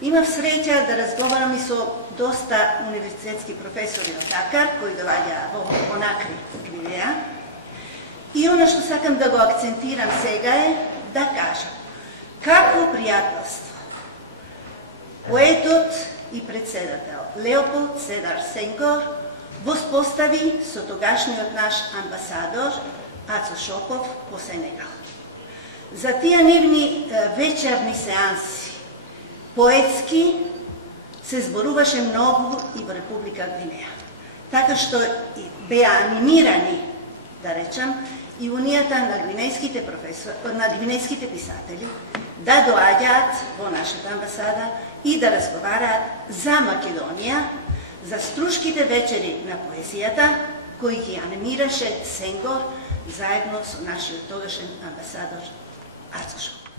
Имав среќа да разговарам и со доста универзитетски професори од Дакар, кои доаѓаа во Конакри, Гвинеја. И оно што сакам да го акцентирам сега е да кажам какво пријателство поетот и председател Леополд Седар Сенгор воспостави со тогашниот наш амбасадор Ацо Шопов по Сенегал. За тие нивни вечерни сеанси поетски се зборуваше многу и во Република Гвинеја. Така што беа анимирани, да речам, и унијата на гвинејските писатели да доаѓаат во нашата амбасада и да разговараат за Македонија, за струшките вечери на поезијата, кои ги анимираше Сенгор заедно со нашиот тогашен амбасадор Ацо Шопов.